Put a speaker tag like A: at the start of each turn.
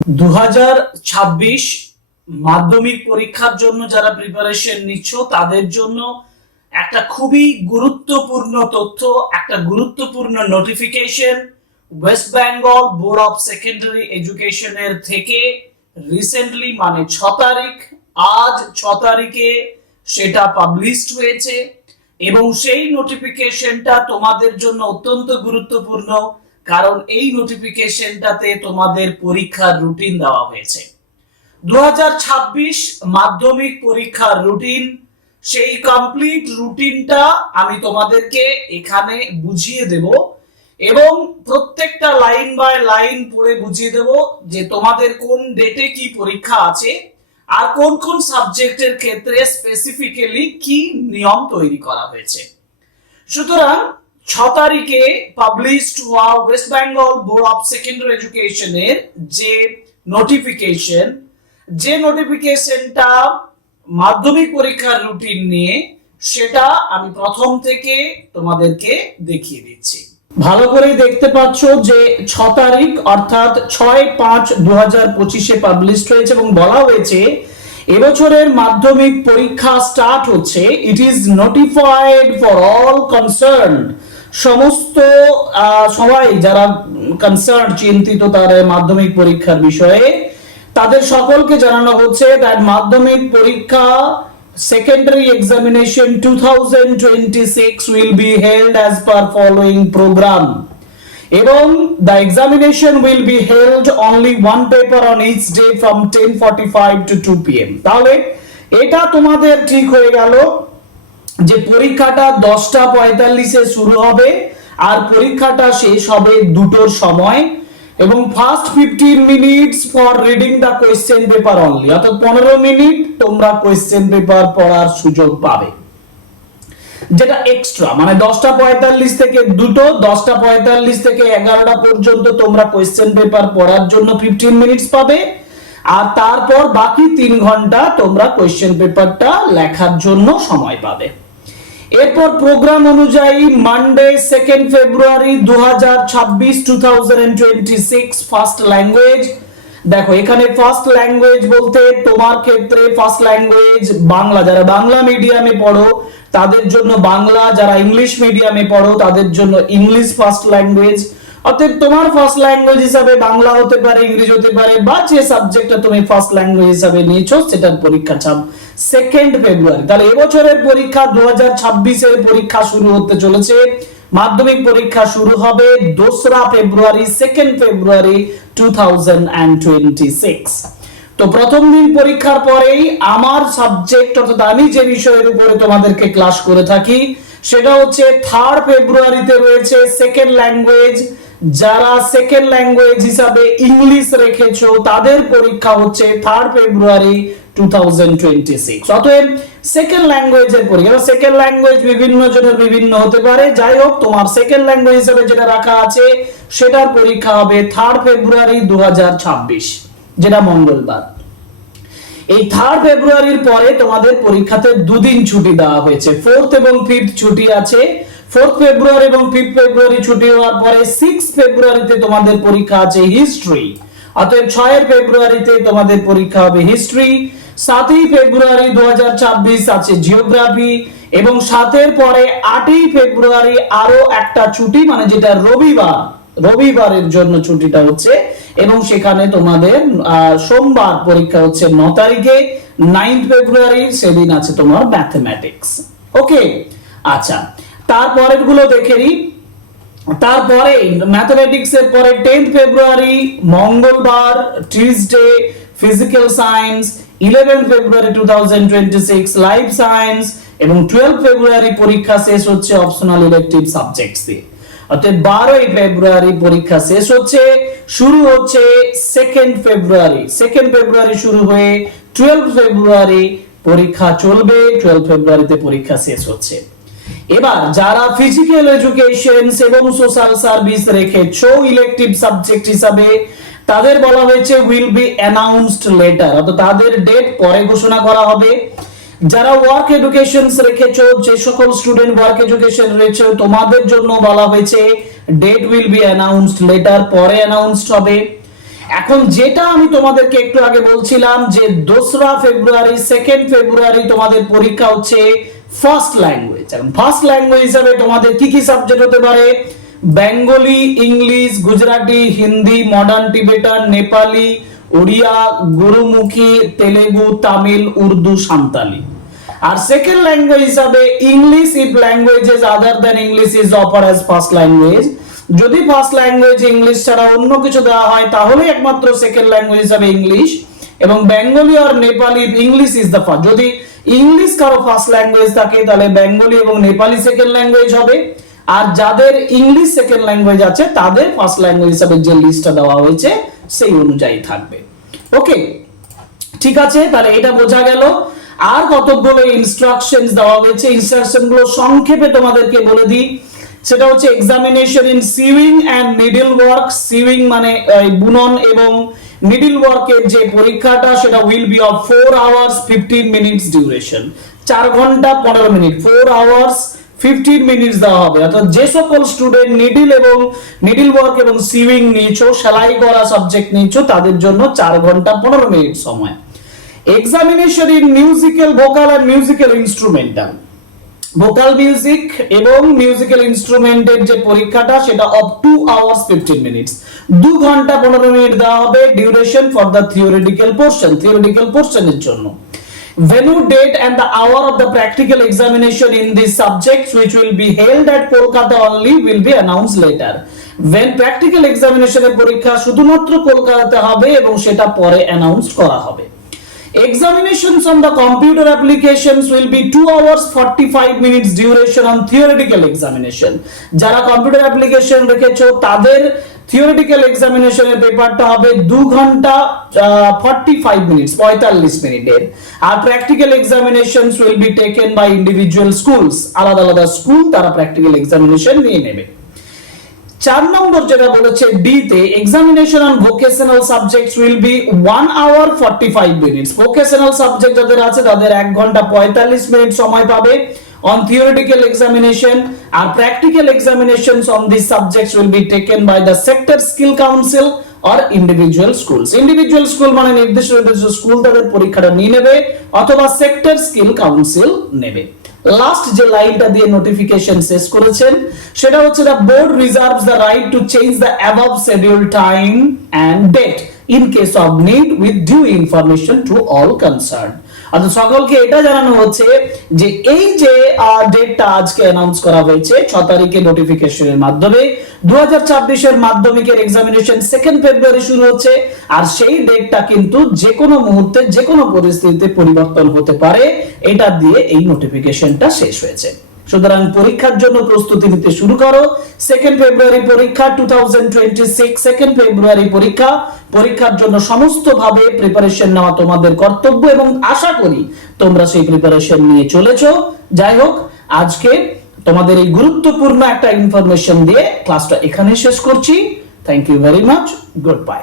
A: দু মাধ্যমিক পরীক্ষার জন্য যারা প্রিপারেশন নিচ্ছ, তাদের জন্য একটা খুবই গুরুত্বপূর্ণ তথ্য, একটা গুরুত্বপূর্ণ notification West Bengal Board of Secondary এডুকেশনের থেকে রিসেন্টলি মানে ছ তারিখ, আজ ছ তারিখে সেটা পাবলিশড হয়েছে এবং সেই নোটিফিকেশনটা তোমাদের জন্য অত্যন্ত গুরুত্বপূর্ণ। কারণ এই নোটিফিকেশনটাতে তোমাদের পরীক্ষার রুটিন দেওয়া হয়েছে। দু মাধ্যমিক পরীক্ষার রুটিন সেই কমপ্লিট রুটিনটা আমি তোমাদেরকে এখানে বুঝিয়ে দেব এবং প্রত্যেকটা লাইন বাই লাইন পড়ে বুঝিয়ে দেব যে তোমাদের কোন ডেটে কি পরীক্ষা আছে আর কোন কোন সাবজেক্টের ক্ষেত্রে স্পেসিফিক্যালি কি নিয়ম তৈরি করা হয়েছে। সুতরাং ছ তারিখে পাবলিশড হওয়া West Bengal Board of Secondary এডুকেশনের যে নোটিফিকেশন যে নোটিফিকেশনটা মাধ্যমিক পরীক্ষার রুটিন নিয়ে সেটা আমি প্রথম থেকে তোমাদেরকে দেখিয়ে দিচ্ছি। ভালো করে দেখতে পাচ্ছ যে ছ তারিখ অর্থাৎ ছয় পাঁচ দু হাজার পঁচিশে পাবলিশ হয়েছে এবং বলা হয়েছে, এবছরের মাধ্যমিক পরীক্ষা স্টার্ট হচ্ছে it is notified for all concern সমস্ত সবাই যারা কনসার্ন চিন্তিত তার মাধ্যমিক পরীক্ষার বিষয়ে তাদের সকলকে জানানো হচ্ছে দ্যাট মাধ্যমিক পরীক্ষা secondary examination 2026 will be held as per following program এবং the examination will be held only one paper on each day from 10:45 to 2 pm তাহলে এটা তোমাদের ঠিক হয়ে গেল যে পরীক্ষাটা দশটা পঁয়তাল্লিশে শুরু হবে, আর পরীক্ষাটা শেষ হবে দুটোর সময় এবং first fifteen minutes for reading the question paper only অর্থাৎ পনেরো মিনিট তোমরা কোয়েশ্চেন পেপার পড়ার সুযোগ পাবে। যেটা এক্সট্রা মানে দশটা পঁয়তাল্লিশ থেকে দুটো, দশটা পঁয়তাল্লিশ থেকে এগারোটা পর্যন্ত তোমরা কোয়েশ্চেন পেপার পড়ার জন্য ফিফটিন মিনিটস পাবে, আর তারপর বাকি তিন ঘণ্টা তোমরা কোয়েশ্চেন পেপারটা লেখার জন্য সময় পাবে। এরপর প্রোগ্রাম অনুযায়ী মানডে সেকেন্ড ফেব্রুয়ারি দু হাজার ছাব্বিশ two thousand twenty six first language দেখো, এখানে ফার্স্ট ল্যাঙ্গুয়েজ বলতে তোমার ক্ষেত্রে ফার্স্ট ল্যাঙ্গুয়েজ বাংলা। যারা বাংলা মিডিয়ামে পড়ো, তাদের জন্য বাংলা। যারা ইংলিশ মিডিয়ামে পড়ো, তাদের জন্য ইংলিশ ফার্স্ট ল্যাঙ্গুয়েজ অতএব তোমার ফার্স্ট ল্যাঙ্গুয়েজ হিসাবে বাংলা হতে পারে, ইংরেজি হতে পারে, বা যে সাবজেক্টটা তুমি ফার্স্ট ল্যাঙ্গুয়েজ হিসাবে নিয়েছো, সেটার পরীক্ষা ছাপ সেকেন্ড ফেব্রুয়ারি তাহলে এবছরের পরীক্ষা দু হাজার পরীক্ষা শুরু হতে চলেছে। মাধ্যমিক পরীক্ষা শুরু হবে দোসরা ফেব্রুয়ারি সেকেন্ড ফেব্রুয়ারি টু তো প্রথম দিন পরীক্ষার পরেই আমার সাবজেক্ট অর্থাৎ আমি যে বিষয়ের উপরে তোমাদেরকে ক্লাস করে থাকি, সেটা হচ্ছে থার্ড ফেব্রুয়ারিতে রয়েছে সেকেন্ড ল্যাঙ্গুয়েজ যারা সেকেন্ড ল্যাঙ্গুয়েজ হিসাবে ইংলিশ রেখেছো, তাদের পরীক্ষা হচ্ছে থার্ড ফেব্রুয়ারি পরীক্ষাতে দুদিন ছুটি দেওয়া হয়েছে। ফোর্থ এবং ফিফথ ছুটি আছে। ফোর্থ ফেব্রুয়ারি এবং ফেব্রুয়ারি ছুটি হওয়ার পরে সিক্স ফেব্রুয়ারিতে তোমাদের পরীক্ষা আছে হিস্ট্রি অতএব ছয়ের ফেব্রুয়ারিতে তোমাদের পরীক্ষা হবে হিস্ট্রি সাতই ফেব্রুয়ারি দু আছে জিওগ্রাফি এবং সাতের পরে আটই ফেব্রুয়ারি আরও একটা ছুটি মানে যেটা রবিবার, রবিবারের জন্য ছুটিটা হচ্ছে এবং সেখানে তোমাদের সোমবার পরীক্ষা হচ্ছে ন তারিখে নাইন্থ ফেব্রুয়ারি, সেদিন আছে তোমার ম্যাথমেটিক্স ওকে আচ্ছা তারপরেরগুলো দেখে নি তারপরে ম্যাথমেটিক্স এর পরে টেন্থ ফেব্রুয়ারি, মঙ্গলবার Tuesday physical science eleven February to life science এবং টুয়েলভ ফেব্রুয়ারি পরীক্ষা শেষ হচ্ছে অপশনাল ইলেকটিভ সাবজেক্টস দিয়ে। অর্থাৎ বারোই ফেব্রুয়ারি পরীক্ষা শেষ হচ্ছে, শুরু হচ্ছে সেকেন্ড ফেব্রুয়ারি। সেকেন্ড ফেব্রুয়ারি শুরু হয়ে টুয়েলভ ফেব্রুয়ারি পরীক্ষা চলবে টুয়েলভ ফেব্রুয়ারিতে পরীক্ষা শেষ হচ্ছে। এবার যারা ফিজিক্যাল এডুকেশন এবং সোশ্যাল সার্ভিস রেখেছো ইলেকটিভ সাবজেক্ট হিসাবে তাদের বলা হয়েছে উইল বি অ্যানাউন্সড লেটার অর্থাৎ তাদের ডেট পরে ঘোষণা করা হবে। যারা ওয়ার্ক এডুকেশন রেখেছো, যে সকল স্টুডেন্ট ওয়ার্ক এডুকেশন রয়েছে, তোমাদের জন্য বলা হয়েছে date will be announced later পরে অ্যানাউন্সড হবে। এখন যেটা আমি তোমাদেরকে একটু আগে বলছিলাম যে দোসরা ফেব্রুয়ারি সেকেন্ড ফেব্রুয়ারি তোমাদের পরীক্ষা হচ্ছে ফার্স্ট ল্যাঙ্গুয়েজ এখন ফার্স্ট ল্যাঙ্গুয়েজ হিসাবে তোমাদের কি কি সাবজেক্ট হতে পারে? Bengali, English, Gujarati, Hindi modern Tibetan Nepali Odia Gurmukhi Telugu Tamil Urdu Santali আর সেকেন্ড ল্যাঙ্গুয়েজ হিসাবে English if languages other than English is offer as first language যদি first language English ছাড়া অন্য কিছু দেওয়া হয়, তাহলে একমাত্র সেকেন্ড ল্যাঙ্গুয়েজ হিসাবে ইংলিশ এবং Bengali R Nepali English is the first যদি ইংলিশ কারও ফার্স্ট ল্যাঙ্গুয়েজ থাকে, তাহলে বেঙ্গলি এবং নেপালি সেকেন্ড ল্যাঙ্গুয়েজ হবে। আর যাদের ইংলিশ সেকেন্ড ল্যাঙ্গুয়েজ আছে, তাদের ফার্স্ট ল্যাঙ্গুয়েজ হিসাবে যে লিস্টটা দেওয়া হয়েছে, সেই অনুযায়ী থাকবে। ওকে ঠিক আছে? তাহলে এটা বোঝা গেল। আর কতগুলো ইনস্ট্রাকশন দেওয়া হয়েছে? ইনস্ট্রাকশনগুলো সংক্ষেপে তোমাদেরকে বলে দিই। সেটা হচ্ছে examination in sewing and needle work sewing মানে বুনন এবং নিডল ওয়ার্কের যে পরীক্ষাটা, সেটা will be of four hours fifteen minutes duration চার ঘণ্টা পনেরো minute four hours fifteen minutes দেওয়া হবে। অর্থাৎ যে সকল স্টুডেন্ট নিডিল এবং নিডিল ওয়ার্ক এবং সিউইং নিয়েছো, সেলাই করা সাবজেক্ট নিয়েছো, তাদের জন্য চার ঘণ্টা পনেরো মিনিট সময়। Examination in musical vocal and musical instrumental vocal music এবং মিউজিক্যাল ইনস্ট্রুমেন্টের যে পরীক্ষাটা, সেটা of two hours fifteen minutes দু ঘণ্টা পনেরো মিনিট দেওয়া হবে duration for the theoretical portion theoretical পোর্শনের জন্য। Venue date and the hour of the practical examination in these subjects which will be held at kolkata only will be announced later when practical examination এর পরীক্ষা শুধুমাত্র কলকাতাতে হবে এবং সেটা পরে announce করা হবে examinations on the computer applications will be 2 hours 45 minutes duration on theoretical examination যারা কম্পিউটার অ্যাপ্লিকেশন রেখেছো তাদের থিওরিটিক্যাল এক্সামিনেশনের পেপারটা হবে দু ঘণ্টা ফর্টি ফাইভ মিনিটস পঁয়তাল্লিশ মিনিটের। আর practical examination will be taken by individual schools আলাদা আলাদা স্কুল তারা প্র্যাকটিক্যাল এক্সামিনেশন নিয়ে নেবে। চার নম্বর যেটা বলেছে ডি তে examination on vocational subjects will be one hour forty five minutes vocational subject যাদের আছে, তাদের এক ঘণ্টা পঁয়তাল্লিশ মিনিট সময় পাবে। On theoretical examination R practical examinations on these subjects will be taken by the sector skill council or individual schools. Individual school মানে নির্দিষ্ট নির্দিষ্ট স্কুল তাদের পরীক্ষাটা নিয়ে নেবে অথবা সেক্টর স্কিল কাউন্সিল নেবে। লাস্ট যে লাইনটা দিয়ে নোটিফিকেশন শেষ করেছেন, সেটা হচ্ছে the board reserves the right to change the above schedule time and date in case of need with due information to all concern অর্থাৎ সকলকে এটা জানানো হচ্ছে যে এই যে ডেটটা আজকে অ্যানাউন্স করা হয়েছে, ছ তারিখে নোটিফিকেশনের মাধ্যমে দু মাধ্যমিকের এক্সামিনেশন সেকেন্ড ফেব্রুয়ারি শুরু হচ্ছে, আর সেই ডেটটা কিন্তু যে কোনো মুহূর্তে, যে কোনো পরিস্থিতিতে পরিবর্তন হতে পারে, এটা দিয়ে এই নোটিফিকেশনটা শেষ হয়েছে। সুতরাং পরীক্ষার জন্য প্রস্তুতি নিতে শুরু করো। সেকেন্ড ফেব্রুয়ারি পরীক্ষা টু সেকেন্ড ফেব্রুয়ারি পরীক্ষা। পরীক্ষার জন্য সমস্ত ভাবে প্রিপারেশন নেওয়া তোমাদের কর্তব্য এবং আশা করি তোমরা সেই প্রিপারেশন নিয়ে চলেছো। যাই হোক, আজকে তোমাদের এই গুরুত্বপূর্ণ একটা ইনফরমেশন দিয়ে ক্লাসটা এখানে শেষ করছি। Thank you very much goodbye